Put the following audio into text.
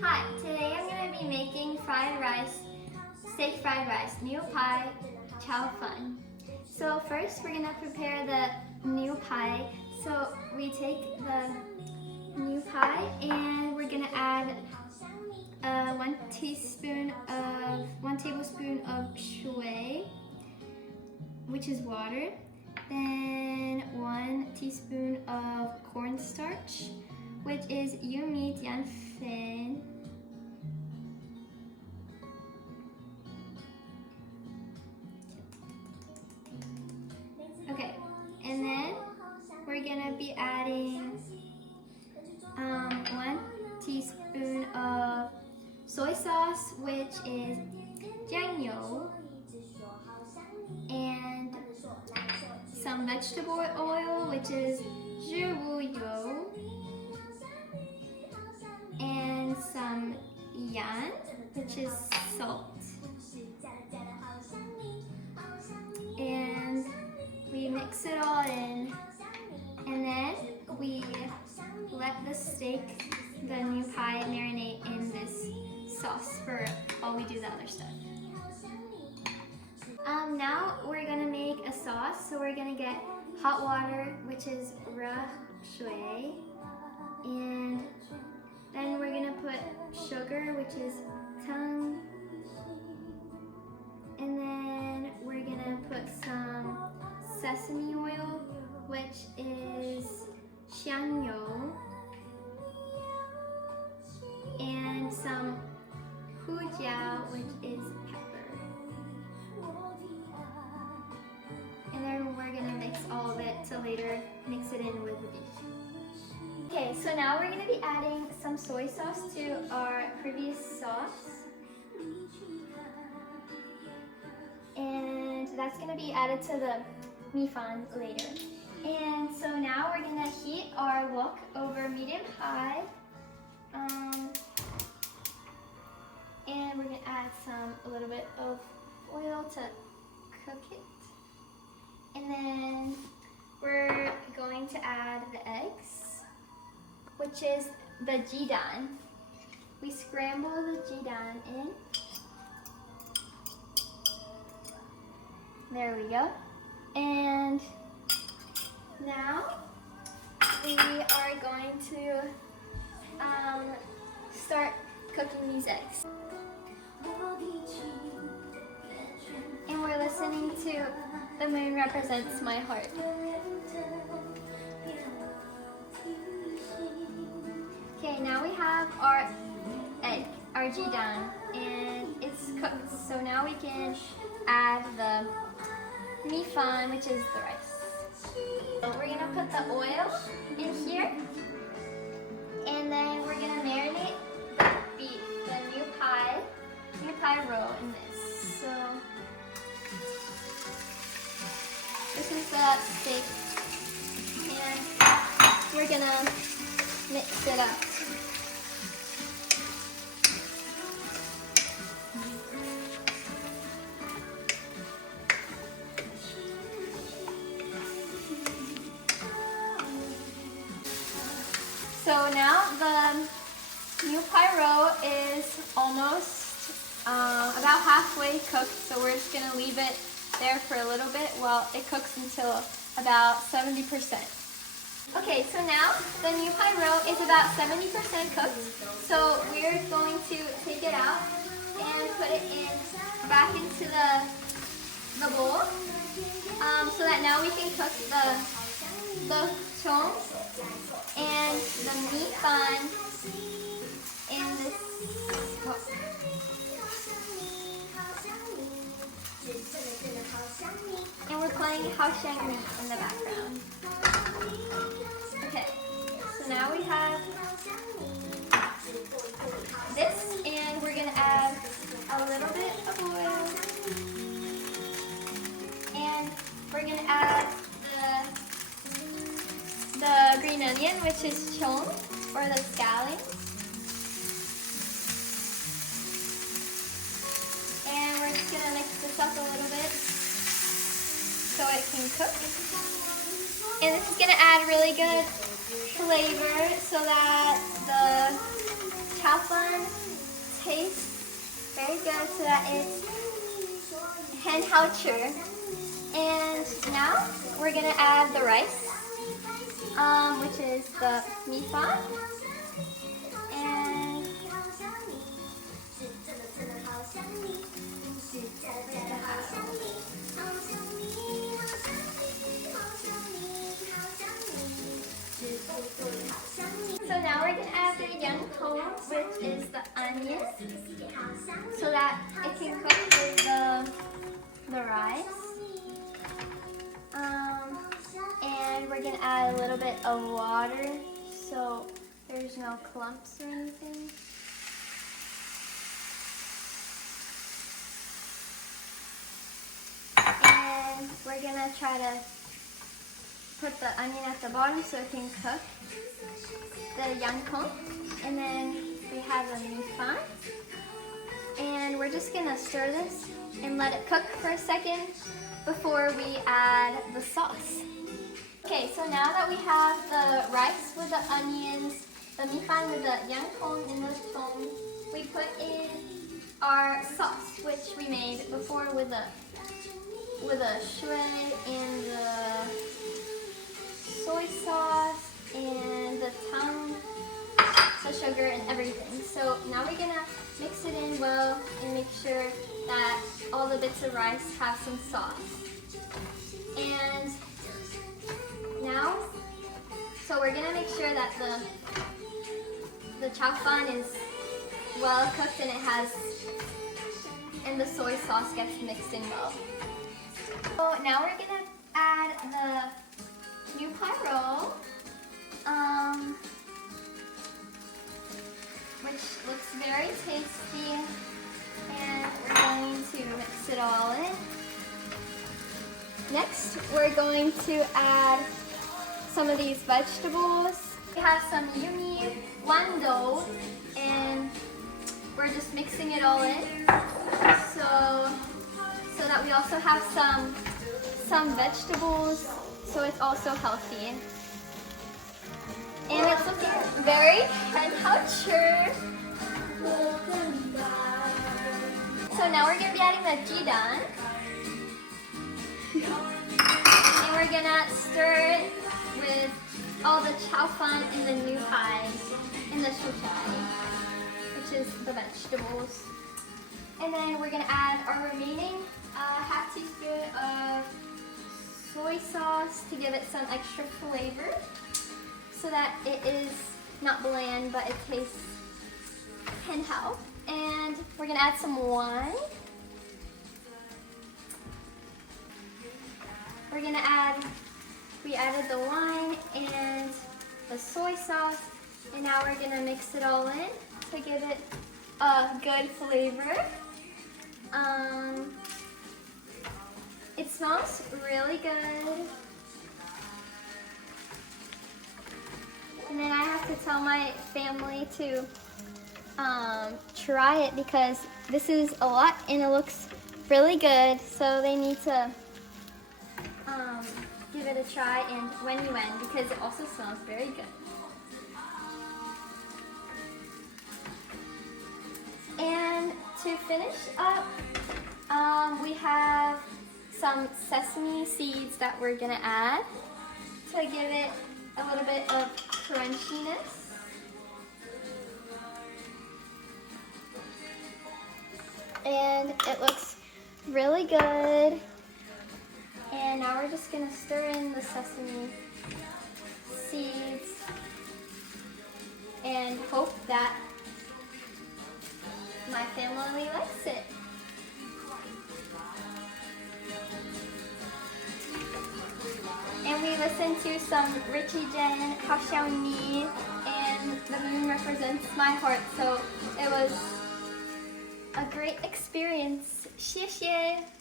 Hi, today I'm going to be making fried rice, steak fried rice, new pie, chow fun. So first we're going to prepare the new pie. So we take the new pie and we're going to add 1 tablespoon of shui, which is water. Then 1 teaspoon of cornstarch, which is yumi dian fen. Okay, and then we're gonna be adding 1 teaspoon of soy sauce, which is jiangyou, and some vegetable oil, which is zhiwuyou, and some yan, which is salt. And we mix it all in, and then we let the steak, the new pie, marinate in this sauce for while we do the other stuff. Now we're gonna make a sauce. So we're gonna get hot water, which is ra shui, and then we're gonna put sugar, which is tang, and then we're gonna put some sesame oil, which is xiangyou, and some hujiao, which is pepper. And then we're gonna mix all of it to later mix it in with the beef. Okay, so now we're gonna be adding some soy sauce to our previous sauce. And that's gonna be added to the mi fan later. And so now we're gonna heat our wok over medium high. And we're gonna add a little bit of oil to cook it. And then we're going to add the eggs, which is the jidan. We scramble the jidan in. There we go. And now we are going to start cooking these eggs. And we're listening to "The Moon Represents My Heart." Okay, now we have our egg, our jidan, and it's cooked. So now we can add the mi fan, which is the rice. So we're gonna put the oil in here, and then we're gonna marinate the beef, the new pie roll in this. So this is the steak, and we're gonna mix it up. So now the new pie roll is almost about halfway cooked, so we're just gonna leave it there for a little bit while it cooks until about 70%. Okay, so now the new pie roll is about 70% cooked, so we're going to take it out and put it back into the bowl, so that now we can cook the chong and the mi fan in this bowl. And we're playing Hao Shang Mi in the background. Okay, so now we have this, and we're gonna add a little bit of oil, and we're gonna add the green onion, which is chong, or the scallions. And we're just gonna mix this up a little bit so it can cook. And this is gonna add really good flavor so that the chow fun tastes very good so that it's Hanhoucher. And now we're gonna add the rice, which is the mi fan. And so now we're gonna add the yanton, which is the onion, so that it can cook with the rice. And we're gonna add a little bit of water so there's no clumps or anything. And we're gonna try to put the onion at the bottom so it can cook the yanton. And then we have the mi fan. And we're just gonna stir this and let it cook for a second before we add the sauce. Okay, so now that we have the rice with the onions, the mi fan with the yanton and the thong, we put in our sauce, which we made before with the shui and the soy sauce and the tang, the sugar and everything. So now we're gonna mix it in well and make sure that all the bits of rice have some sauce. And now, so we're gonna make sure that the chow fan is well cooked and the soy sauce gets mixed in well. So now we're gonna add the new pie roll, which looks very tasty, and we're going to mix it all in. Next, we're going to add some of these vegetables. We have some yumi wando, and we're just mixing it all in so that we also have some vegetables, so it's also healthy. And it's looking very Hanhoucher. So now we're going to be adding the jidan. And we're gonna stir it with all the chow fun and the new pies and the shushai, which is the vegetables. And then we're gonna add our remaining half teaspoon of soy sauce to give it some extra flavor so that it is not bland but it tastes Hanhou. And we're gonna add some wine. We're gonna we added the wine and the soy sauce, and now we're gonna mix it all in to give it a good flavor. It smells really good. And then I have to tell my family to try it because this is a lot and it looks really good, so they need to give it a try and when because it also smells very good. And to finish up, we have some sesame seeds that we're gonna add to give it a little bit of crunchiness. And it looks really good. And now we're just gonna stir in the sesame seeds and hope that my family likes it. And we listened to some Richie Jen, How Xiao Ni, and the moon represents my heart, so it was a great experience. 谢谢。